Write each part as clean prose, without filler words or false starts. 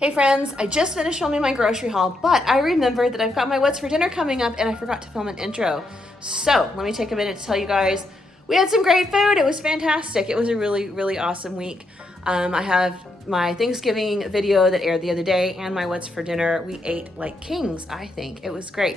Hey friends, I just finished filming my grocery haul, but I remembered that I've got my What's for Dinner coming up and I forgot to film an intro. So let me take a minute to tell you guys, we had some great food. It was fantastic. It was a really awesome week. I have my Thanksgiving video that aired the other day and my What's for Dinner. We ate like kings, I think. It was great.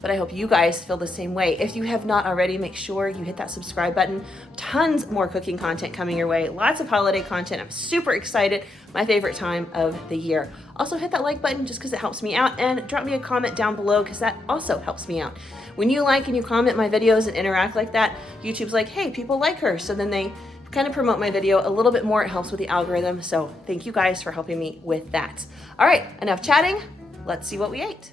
But I hope you guys feel the same way. If you have not already, make sure you hit that subscribe button. Tons more cooking content coming your way. Lots of holiday content. I'm super excited. My favorite time of the year. Also hit that like button just because it helps me out, and drop me a comment down below because that also helps me out. When you like and you comment my videos and interact like that, YouTube's like, hey, people like her. So then they kind of promote my video a little bit more. It helps with the algorithm. So thank you guys for helping me with that. All right, enough chatting. Let's see what we ate.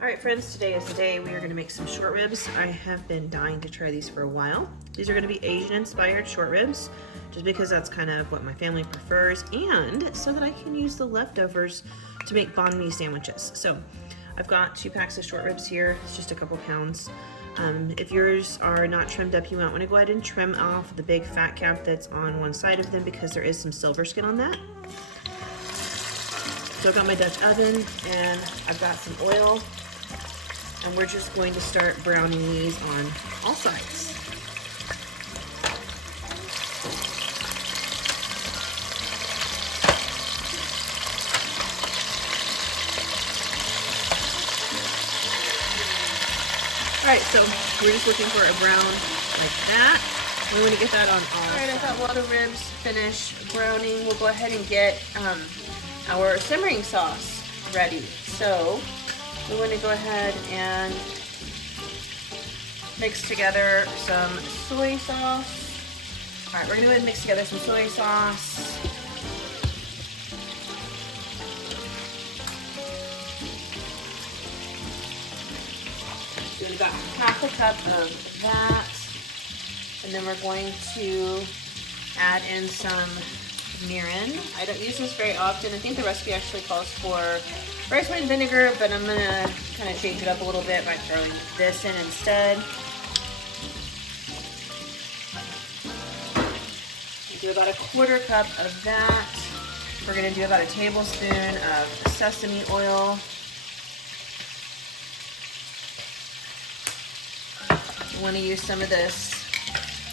All right, friends, today is the day we are gonna make some short ribs. I have been dying to try these for a while. These are gonna be Asian-inspired short ribs, just because that's kind of what my family prefers, and so that I can use the leftovers to make Bahn Mi sandwiches. So I've got 2 packs of short ribs here. It's just a couple pounds. If yours are not trimmed up, you might wanna go ahead and trim off the big fat cap that's on one side of them because there is some silver skin on that. So I've got my Dutch oven and I've got some oil. And we're just going to start browning these on all sides. All right, so we're just looking for a brown like that. We want to get that on all. All right, I've got a lot of ribs finished browning. We'll go ahead and get our simmering sauce ready. So we want to go ahead and mix together some soy sauce. All right, we're going to go ahead and mix together some soy sauce. We've got half a cup of that. And then we're going to add in some mirin. I don't use this very often. I think the recipe actually calls for rice wine vinegar, but I'm gonna kind of change it up a little bit by throwing this in instead. Do about a 1/4 cup of that. We're gonna do about a tablespoon of sesame oil. You wanna use some of this.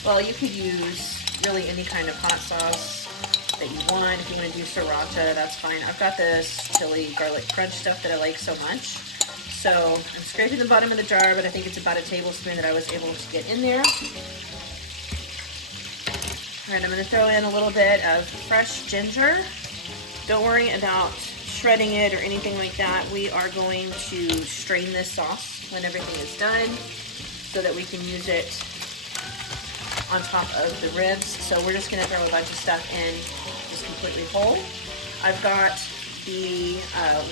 Well, you could use really any kind of hot sauce that you want. If you want to do sriracha, that's fine. I've got this chili garlic crunch stuff that I like so much. So I'm scraping the bottom of the jar, but I think it's about a tablespoon that I was able to get in there. All right, I'm going to throw in a little bit of fresh ginger. Don't worry about shredding it or anything like that. We are going to strain this sauce when everything is done so that we can use it on top of the ribs. So we're just gonna throw a bunch of stuff in just completely whole. I've got the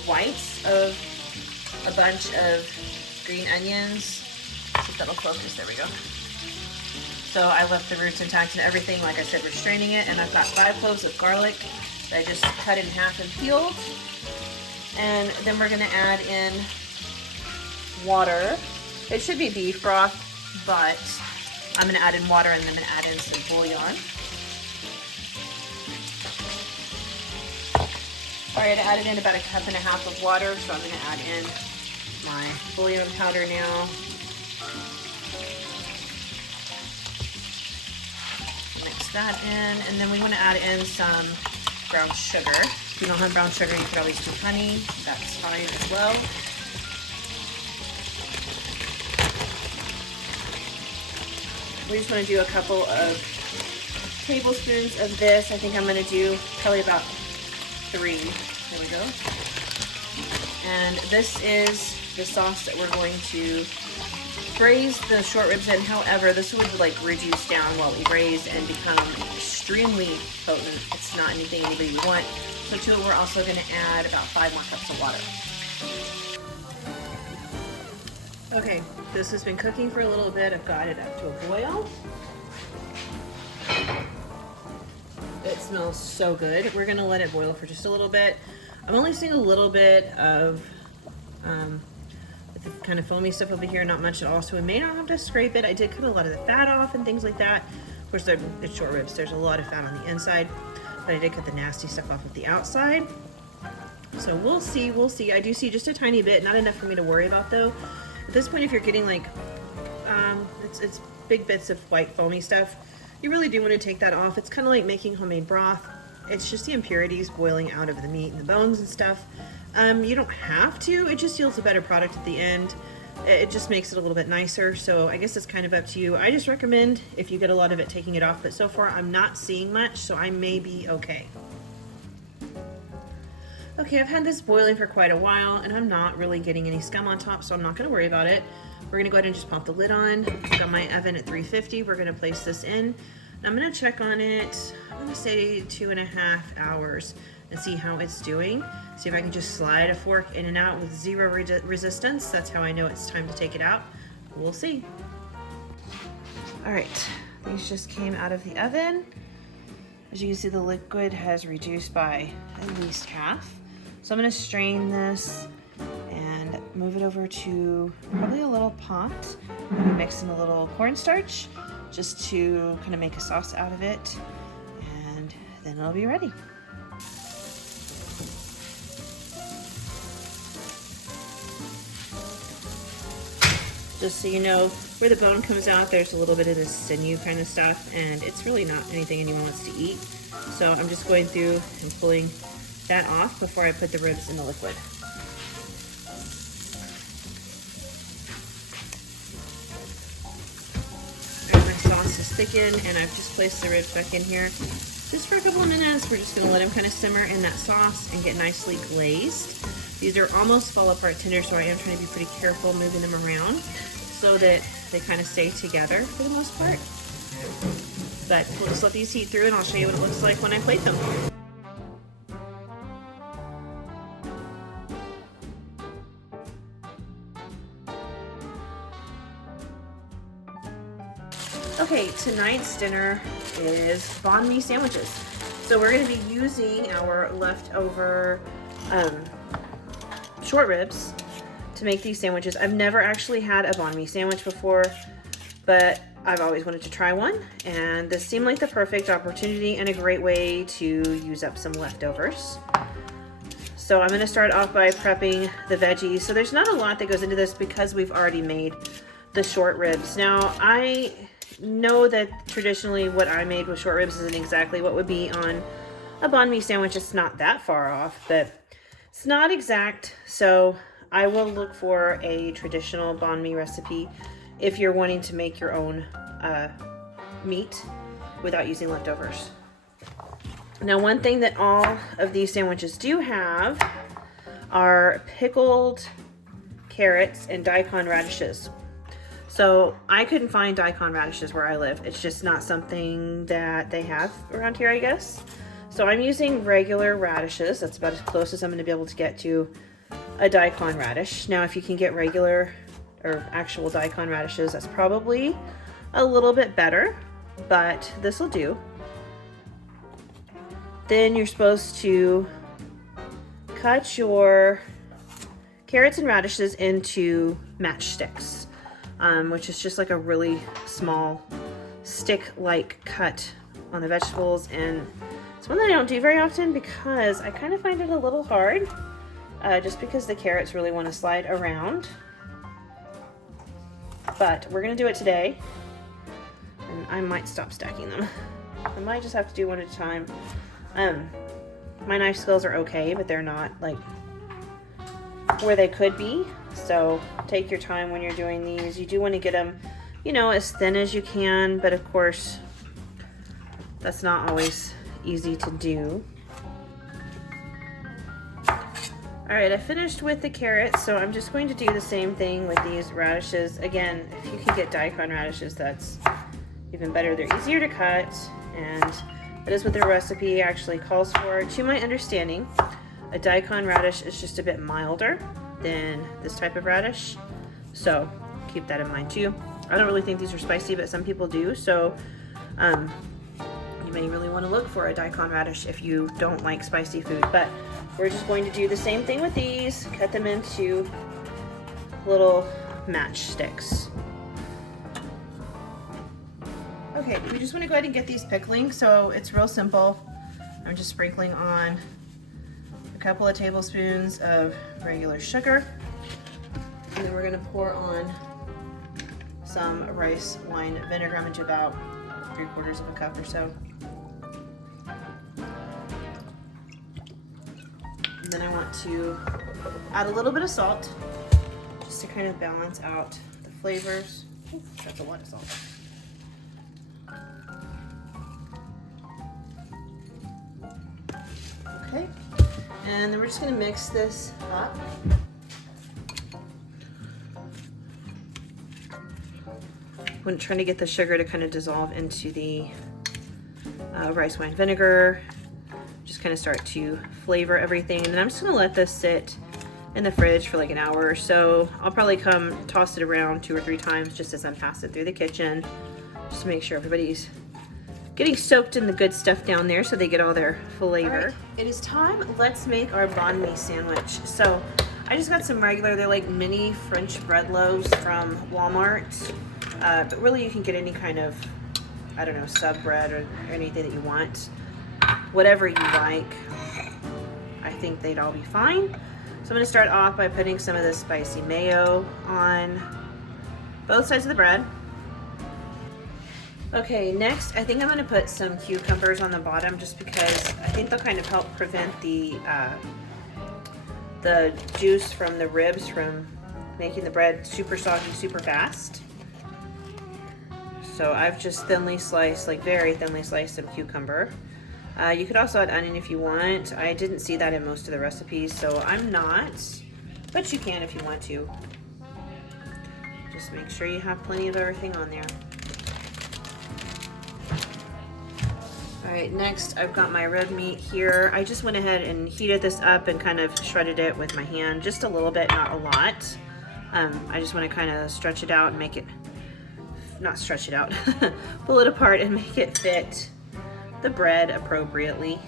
whites of a bunch of green onions. See if that'll focus, there we go. So I left the roots intact and everything. Like I said, we're straining it. And I've got 5 cloves of garlic that I just cut in half and peeled. And then we're gonna add in water. It should be beef broth, but I'm going to add in water and then I'm going to add in some bouillon. All right, I added in about 1.5 cups of water, so I'm going to add in my bouillon powder now. Mix that in, and then we want to add in some brown sugar. If you don't have brown sugar, you could always do honey. That's fine as well. We just want to do a couple of tablespoons of this. I think I'm going to do probably about 3. There we go. And this is the sauce that we're going to braise the short ribs in. However, this would like reduce down while we braise and become extremely potent. It's not anything anybody would want. So to it, we're also going to add about 5 more cups of water. Okay, this has been cooking for a little bit. I've got it up to a boil. It smells so good. We're gonna let it boil for just a little bit. I'm only seeing a little bit of the kind of foamy stuff over here, not much at all, so we may not have to scrape it. I did cut a lot of the fat off and things like that. Of course, it's short ribs. There's a lot of fat on the inside, but I did cut the nasty stuff off of the outside. So we'll see, we'll see. I do see just a tiny bit, not enough for me to worry about though. At this point, if you're getting like, it's big bits of white foamy stuff, you really do want to take that off. It's kind of like making homemade broth. It's just the impurities boiling out of the meat and the bones and stuff. You don't have to, it just yields a better product at the end. It just makes it a little bit nicer, so I guess it's kind of up to you. I just recommend, if you get a lot of it, taking it off, but so far I'm not seeing much, so I may be okay. Okay, I've had this boiling for quite a while, and I'm not really getting any scum on top, so I'm not going to worry about it. We're going to go ahead and just pop the lid on. I've got my oven at 350. We're going to place this in. And I'm going to check on it, I'm going to say 2.5 hours, and see how it's doing. See if I can just slide a fork in and out with zero resistance. That's how I know it's time to take it out. We'll see. All right, these just came out of the oven. As you can see, the liquid has reduced by at least half. So I'm gonna strain this and move it over to probably a little pot. Maybe mix in a little cornstarch just to kind of make a sauce out of it. And then it'll be ready. Just so you know, where the bone comes out, there's a little bit of this sinew kind of stuff, and it's really not anything anyone wants to eat. So I'm just going through and pulling that off before I put the ribs in the liquid. There's my sauce is thickened, and I've just placed the ribs back in here. Just for a couple of minutes, we're just gonna let them kind of simmer in that sauce and get nicely glazed. These are almost fall apart tender, so I am trying to be pretty careful moving them around so that they kind of stay together for the most part. But we'll just let these heat through and I'll show you what it looks like when I plate them. Okay, tonight's dinner is Bahn Mi sandwiches. So we're going to be using our leftover short ribs to make these sandwiches. I've never actually had a Bahn Mi sandwich before, but I've always wanted to try one, and this seemed like the perfect opportunity and a great way to use up some leftovers. So I'm going to start off by prepping the veggies. So there's not a lot that goes into this because we've already made the short ribs. Now I know that traditionally what I made with short ribs isn't exactly what would be on a Bahn Mi sandwich. It's not that far off, but it's not exact. So I will look for a traditional Bahn Mi recipe if you're wanting to make your own meat without using leftovers. Now, one thing that all of these sandwiches do have are pickled carrots and daikon radishes. So I couldn't find daikon radishes where I live. It's just not something that they have around here, I guess. So I'm using regular radishes. That's about as close as I'm going to be able to get to a daikon radish. Now, if you can get regular or actual daikon radishes, that's probably a little bit better, but this will do. Then you're supposed to cut your carrots and radishes into matchsticks, which is just like a really small stick-like cut on the vegetables, and it's one that I don't do very often because I kind of find it a little hard, just because the carrots really want to slide around. But we're going to do it today, and I might stop stacking them. I might just have to do one at a time. My knife skills are okay, but they're not like where they could be. So take your time when you're doing these. You do want to get them, you know, as thin as you can, but of course that's not always easy to do. All right, I finished with the carrots, so I'm just going to do the same thing with these radishes. Again, if you can get daikon radishes, that's even better. They're easier to cut, and that is what the recipe actually calls for. To my understanding, a daikon radish is just a bit milder than this type of radish, so keep that in mind too. I don't really think these are spicy, but some people do, so you may really want to look for a daikon radish if you don't like spicy food. But we're just going to do the same thing with these, cut them into little matchsticks. Okay, we just want to go ahead and get these pickling, so it's real simple. I'm just sprinkling on a couple of tablespoons of regular sugar. And then we're gonna pour on some rice wine vinegar. I'm gonna do about 3/4 of a cup or so. And then I want to add a little bit of salt just to kind of balance out the flavors. Ooh, that's a lot of salt. Okay, and then we're just gonna mix this up. When trying to get the sugar to kind of dissolve into the rice wine vinegar, just kind of start to flavor everything. And then I'm just gonna let this sit in the fridge for like an hour or so. I'll probably come toss it around 2 or 3 times just as I'm passing through the kitchen, just to make sure everybody's getting soaked in the good stuff down there so they get all their flavor. All right, it is time. Let's make our Bahn Mi sandwich. So I just got some regular, they're like mini French bread loaves from Walmart. But really you can get any kind of, I don't know, sub bread or anything that you want. Whatever you like. I think they'd all be fine. So I'm gonna start off by putting some of this spicy mayo on both sides of the bread. Okay, next I think I'm gonna put some cucumbers on the bottom just because I think they'll kind of help prevent the juice from the ribs from making the bread super soggy super fast. So I've just thinly sliced, like very thinly sliced some cucumber. You could also add onion if you want. I didn't see that in most of the recipes, so I'm not, but you can if you want to. Just make sure you have plenty of everything on there. All right, next I've got my red meat here. I just went ahead and heated this up and kind of shredded it with my hand, just a little bit, not a lot. I just want to kind of stretch it out and make it, not stretch it out, pull it apart and make it fit the bread appropriately.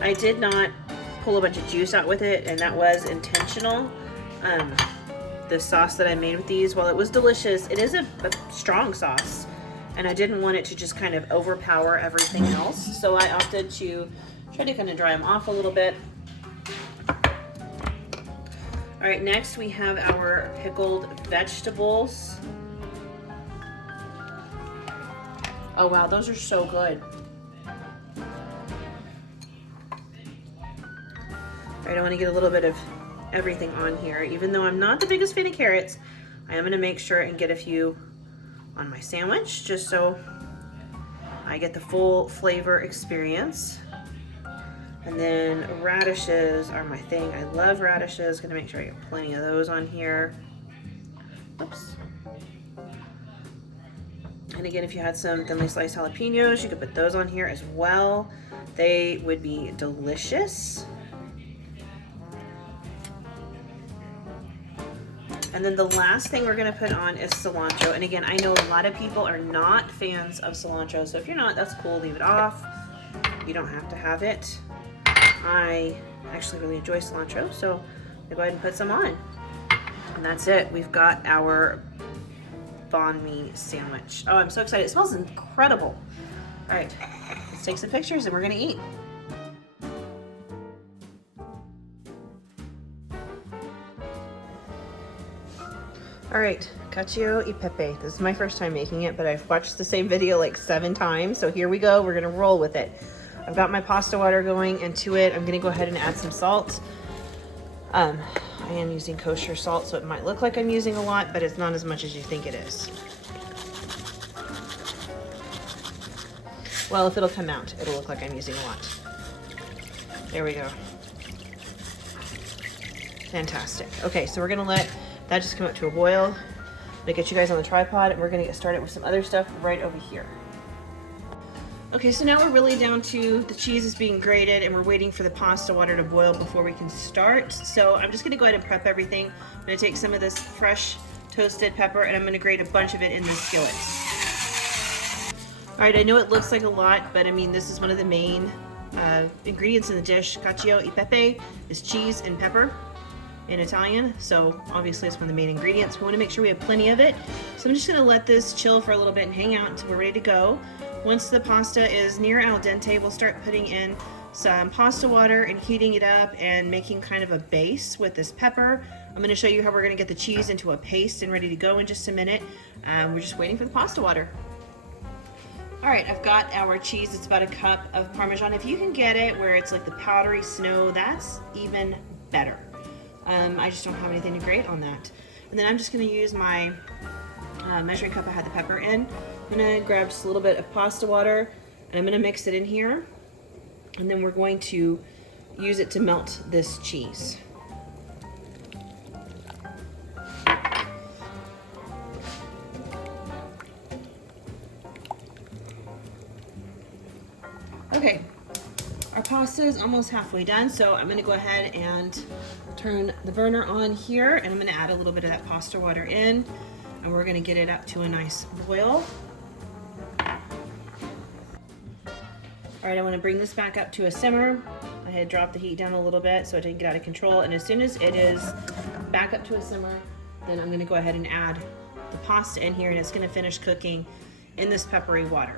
I did not pull a bunch of juice out with it, and that was intentional. The sauce that I made with these, while it was delicious, it is a strong sauce, and I didn't want it to just kind of overpower everything else, so I opted to try to kind of dry them off a little bit. All right, next we have our pickled vegetables. Oh wow, those are so good. All right, I want to get a little bit of everything on here. Even though I'm not the biggest fan of carrots, I am going to make sure and get a few on my sandwich just so I get the full flavor experience. And then radishes are my thing. I love radishes. Gonna make sure I get plenty of those on here. Oops. And again, if you had some thinly sliced jalapenos, you could put those on here as well. They would be delicious. And then the last thing we're gonna put on is cilantro. And again, I know a lot of people are not fans of cilantro, so if you're not, that's cool, leave it off. You don't have to have it. I actually really enjoy cilantro, so I'll go ahead and put some on. And that's it. We've got our Bahn Mi sandwich. Oh, I'm so excited. It smells incredible. All right, let's take some pictures and we're gonna eat. All right, Cachio y Pepe. This is my first time making it, but I've watched the same video like 7 times, so here we go. We're gonna roll with it. I've got my pasta water going, and to it, I'm gonna go ahead and add some salt. I am using kosher salt, so it might look like I'm using a lot, but it's not as much as you think it is. Well, if it'll come out, it'll look like I'm using a lot. There we go. Fantastic. Okay, so we're gonna let that just come up to a boil. I'm gonna get you guys on the tripod, and we're gonna get started with some other stuff right over here. Okay, so now we're really down to the cheese is being grated, and we're waiting for the pasta water to boil before we can start. So I'm just gonna go ahead and prep everything. I'm gonna take some of this fresh toasted pepper, and I'm gonna grate a bunch of it in this skillet. All right, I know it looks like a lot, but I mean, this is one of the main ingredients in the dish. Cachio y Pepe is cheese and pepper. in Italian, so obviously it's one of the main ingredients. We want to make sure we have plenty of it. So I'm just going to let this chill for a little bit and hang out until we're ready to go. Once the pasta is near al dente, we'll start putting in some pasta water and heating it up and making kind of a base with this pepper. I'm going to show you how we're going to get the cheese into a paste and ready to go in just a minute. We're just waiting for the pasta water. All right, I've got our cheese. It's about a cup of Parmesan. If you can get it where it's like the powdery snow, that's even better. I just don't have anything to grate on that. And then I'm just going to use my measuring cup I had the pepper in. I'm going to grab just a little bit of pasta water and I'm going to mix it in here. And then we're going to use it to melt this cheese. Okay, our pasta is almost halfway done, so I'm gonna go ahead and turn the burner on here, and I'm gonna add a little bit of that pasta water in, and we're gonna get it up to a nice boil. All right, I wanna bring this back up to a simmer. I had dropped the heat down a little bit so it didn't get out of control, and as soon as it is back up to a simmer, then I'm gonna go ahead and add the pasta in here, and it's gonna finish cooking in this peppery water.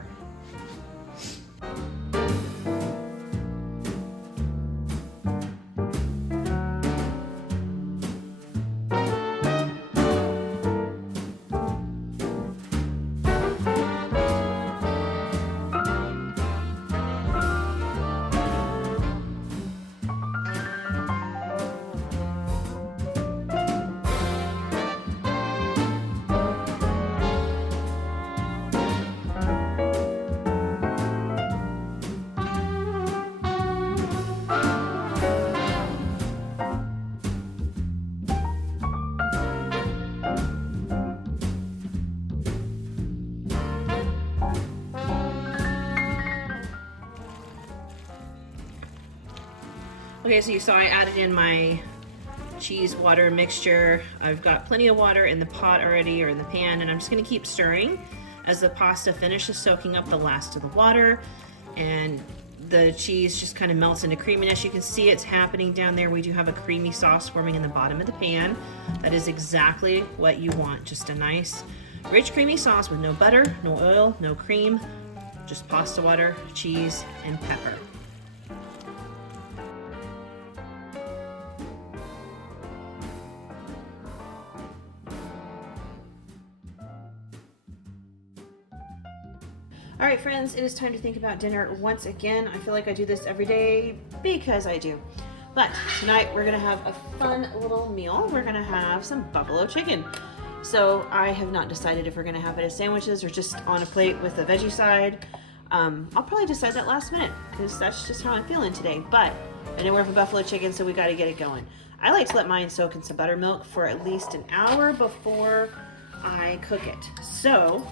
Okay, so you saw I added in my cheese water mixture. I've got plenty of water in the pot already, or in the pan, and I'm just gonna keep stirring as the pasta finishes soaking up the last of the water and the cheese just kind of melts into creaminess. You can see it's happening down there. We do have a creamy sauce forming in the bottom of the pan. That is exactly what you want, just a nice rich creamy sauce with no butter, no oil, no cream, just pasta water, cheese, and pepper. All right, friends, it is time to think about dinner once again. I feel like I do this every day because I do. But tonight we're gonna have a fun little meal. We're gonna have some buffalo chicken. So I have not decided if we're gonna have it as sandwiches or just on a plate with the veggie side. I'll probably decide that last minute because that's just how I'm feeling today. But I know we're having buffalo chicken, so we gotta get it going. I like to let mine soak in some buttermilk for at least an hour before I cook it. So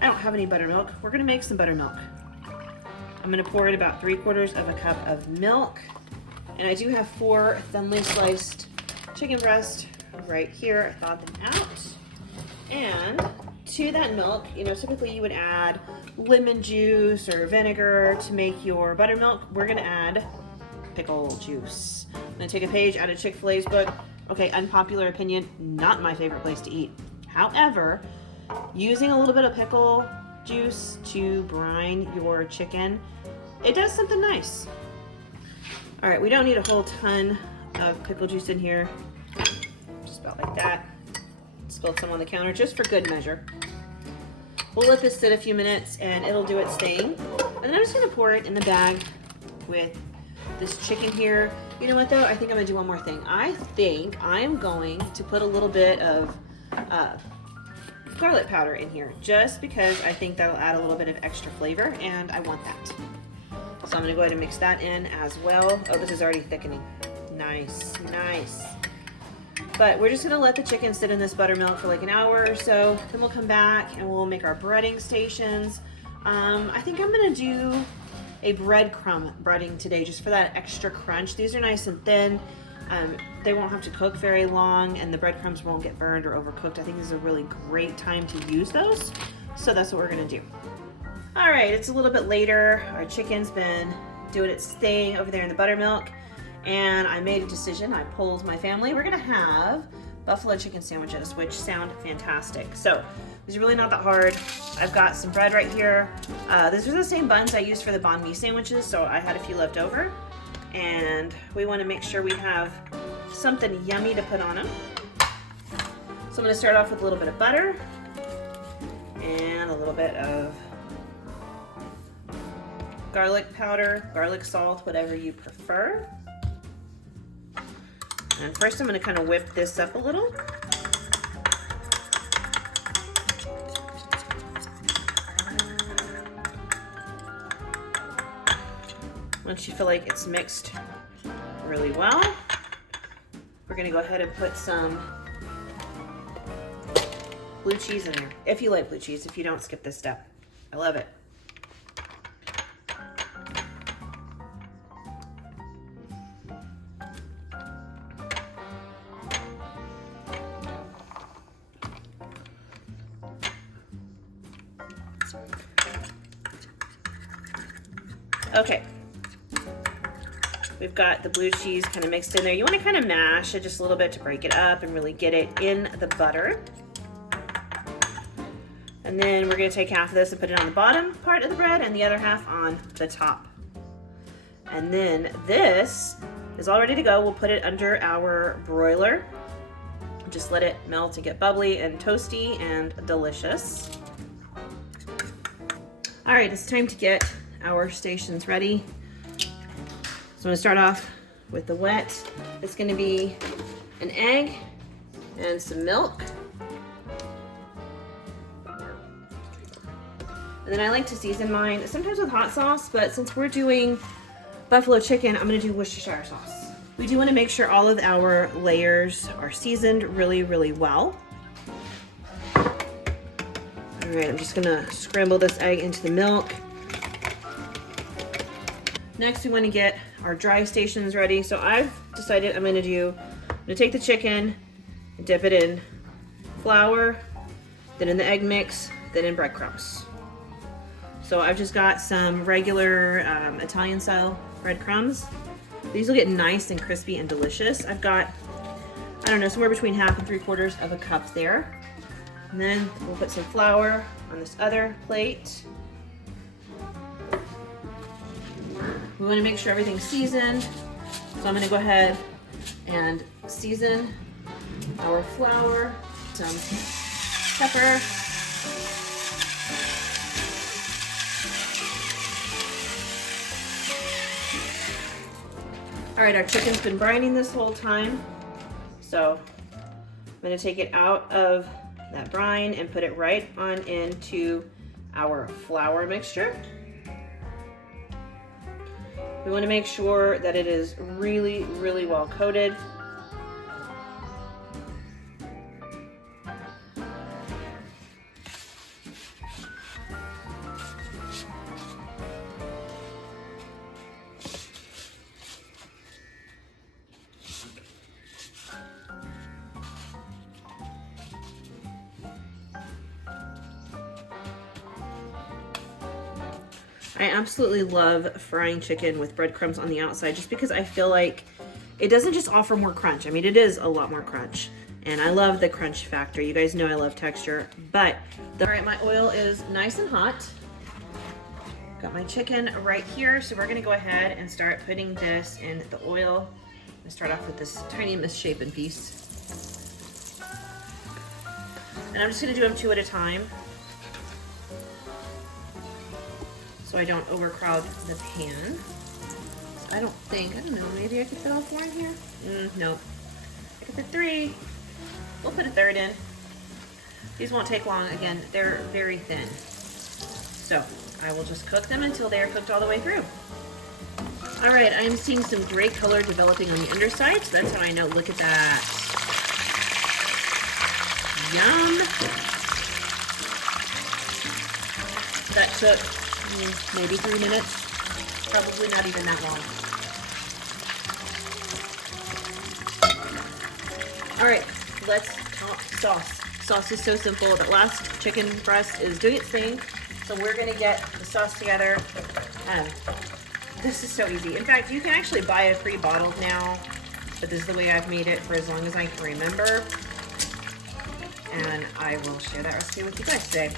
I don't have any buttermilk. We're gonna make some buttermilk. I'm gonna pour in about 3/4 of a cup of milk. And I do have 4 thinly sliced chicken breasts right here. I thawed them out. And to that milk, you know, typically you would add lemon juice or vinegar to make your buttermilk. We're gonna add pickle juice. I'm gonna take a page out of Chick-fil-A's book. Okay, unpopular opinion, not my favorite place to eat. However, using a little bit of pickle juice to brine your chicken, it does something nice. All right, we don't need a whole ton of pickle juice in here. Just about like that. Spilled some on the counter just for good measure. We'll let this sit a few minutes and it'll do its thing. And then I'm just gonna pour it in the bag with this chicken here. You know what though? I think I'm gonna do one more thing. I think I'm going to put a little bit of garlic powder in here just because I think that'll add a little bit of extra flavor and I want that. So I'm gonna go ahead and mix that in as well. Oh, this is already thickening. Nice, nice. But we're just gonna let the chicken sit in this buttermilk for like an hour or so. Then we'll come back and we'll make our breading stations. I think I'm gonna do a breadcrumb breading today just for that extra crunch. These are nice and thin. They won't have to cook very long and the breadcrumbs won't get burned or overcooked. I think this is a really great time to use those. So that's what we're gonna do. All right, it's a little bit later. Our chicken's been doing its thing over there in the buttermilk. and I made a decision. I polled my family. We're gonna have buffalo chicken sandwiches, which sound fantastic. So it's really not that hard. I've got some bread right here. These are the same buns I used for the Bahn Mi sandwiches, so I had a few left over. And we want to make sure we have something yummy to put on them. So I'm going to start off with a little bit of butter and a little bit of garlic powder, garlic salt, whatever you prefer. And first I'm going to kind of whip this up a little. Once you feel like it's mixed really well, we're going to go ahead and put some blue cheese in there. If you like blue cheese, if you don't, skip this step. I love it. Okay. We've got the blue cheese kind of mixed in there. You want to kind of mash it just a little bit to break it up and really get it in the butter. And then we're going to take half of this and put it on the bottom part of the bread and the other half on the top. And then this is all ready to go. We'll put it under our broiler. Just let it melt and get bubbly and toasty and delicious. All right, it's time to get our stations ready. So I'm going to start off with the wet. It's going to be an egg and some milk. And then I like to season mine sometimes with hot sauce, but since we're doing buffalo chicken, I'm going to do Worcestershire sauce. We do want to make sure all of our layers are seasoned really, really well. All right, I'm just going to scramble this egg into the milk. Next, we want to get our dry stations ready. So I've decided I'm going to take the chicken and dip it in flour, then in the egg mix, then in breadcrumbs. So I've just got some regular Italian style breadcrumbs. These will get nice and crispy and delicious. I've got, I don't know, somewhere between 1/2 and 3/4 of a cup there. And then we'll put some flour on this other plate. We want to make sure everything's seasoned. So I'm going to go ahead and season our flour, some pepper, all right, our chicken's been brining this whole time. So I'm going to take it out of that brine and put it right on into our flour mixture. We want to make sure that it is really, really well coated. I absolutely love frying chicken with breadcrumbs on the outside just because I feel like it doesn't just offer more crunch. I mean, it is a lot more crunch, and I love the crunch factor. You guys know I love texture, but all right, my oil is nice and hot. Got my chicken right here, so we're gonna go ahead and start putting this in the oil. I'm gonna start off with this tiny misshapen piece. And I'm just gonna do them 2 at a time, so I don't overcrowd the pan. I don't know, maybe I could fit all 4 in here? No. I could fit 3. We'll put a 3rd in. These won't take long. Again, they're very thin. So I will just cook them until they are cooked all the way through. All right, I am seeing some great color developing on the underside, so that's how I know. Look at that. Yum. That took maybe 3 minutes, probably not even that long. All right, let's talk sauce. Sauce is so simple. That last chicken breast is doing its thing, so we're gonna get the sauce together. This is so easy. In fact, you can actually buy a pre-bottled now, but this is the way I've made it for as long as I can remember. And I will share that recipe with you guys today.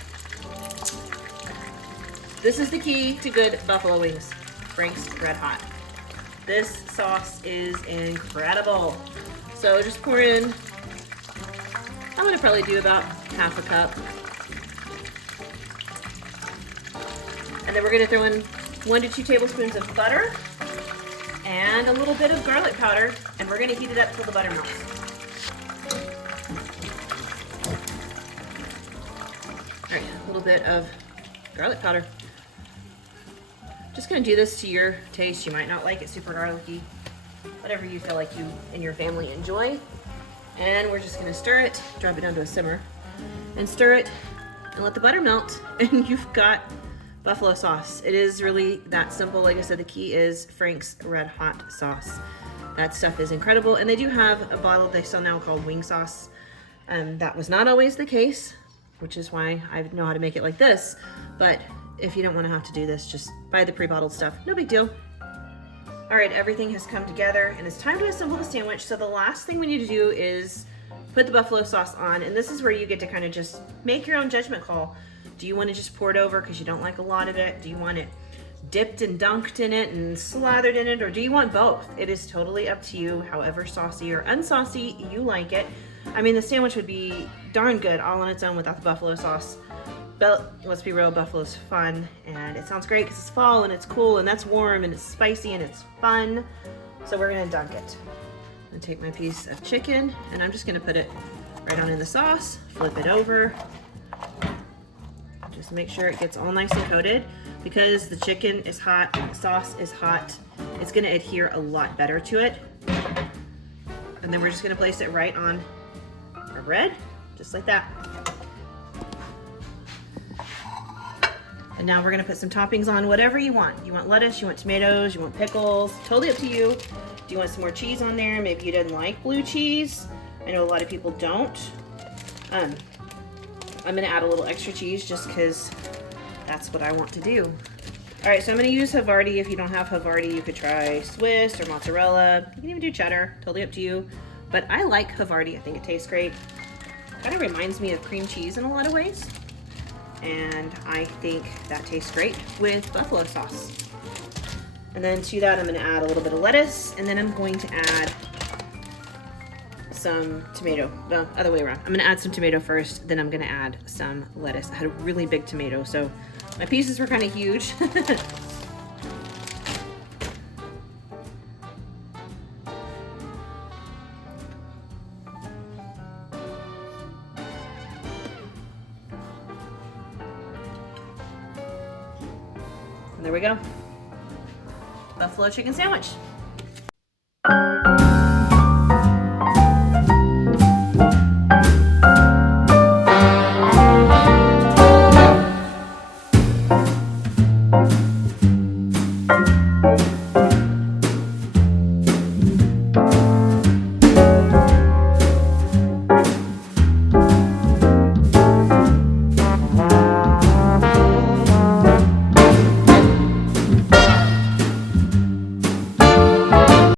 This is the key to good buffalo wings. Frank's Red Hot. This sauce is incredible. So just pour in, I'm gonna probably do about half a cup. And then we're gonna throw in 1 to 2 tablespoons of butter and a little bit of garlic powder, and we're gonna heat it up till the butter melts. All right, a little bit of garlic powder. Just gonna do this to your taste. You might not like it super garlicky, whatever you feel like you and your family enjoy. And we're just gonna stir it, drop it down to a simmer, and stir it and let the butter melt, and you've got buffalo sauce. It is really that simple. Like I said, the key is Frank's Red Hot sauce. That stuff is incredible. And they do have a bottle they sell now called wing sauce. That was not always the case, which is why I know how to make it like this. But if you don't want to have to do this, just buy the pre-bottled stuff. No big deal. All right, everything has come together and it's time to assemble the sandwich. So the last thing we need to do is put the buffalo sauce on, and this is where you get to kind of just make your own judgment call. Do you want to just pour it over because you don't like a lot of it? Do you want it dipped and dunked in it and slathered in it, or do you want both? It is totally up to you, however saucy or unsaucy you like it. I mean, the sandwich would be darn good all on its own without the buffalo sauce. But let's be real, buffalo's fun, and it sounds great because it's fall and it's cool and that's warm and it's spicy and it's fun. So we're gonna dunk it. I'm gonna take my piece of chicken and I'm just gonna put it right on in the sauce, flip it over. Just make sure it gets all nice and coated. Because the chicken is hot, the sauce is hot, it's gonna adhere a lot better to it. And then we're just gonna place it right on our bread, just like that. And now we're gonna put some toppings on, whatever you want. You want lettuce, you want tomatoes, you want pickles, totally up to you. Do you want some more cheese on there? Maybe you didn't like blue cheese. I know a lot of people don't. I'm gonna add a little extra cheese just because that's what I want to do. All right, so I'm gonna use Havarti. If you don't have Havarti, you could try Swiss or mozzarella. You can even do cheddar, totally up to you. But I like Havarti, I think it tastes great. Kind of reminds me of cream cheese in a lot of ways. And I think that tastes great with buffalo sauce. And then to that, I'm gonna add a little bit of lettuce, and then I'm going to add some tomato. Well, other way around. I'm gonna add some tomato first, then I'm gonna add some lettuce. I had a really big tomato, so my pieces were kind of huge. And there we go. Buffalo chicken sandwich.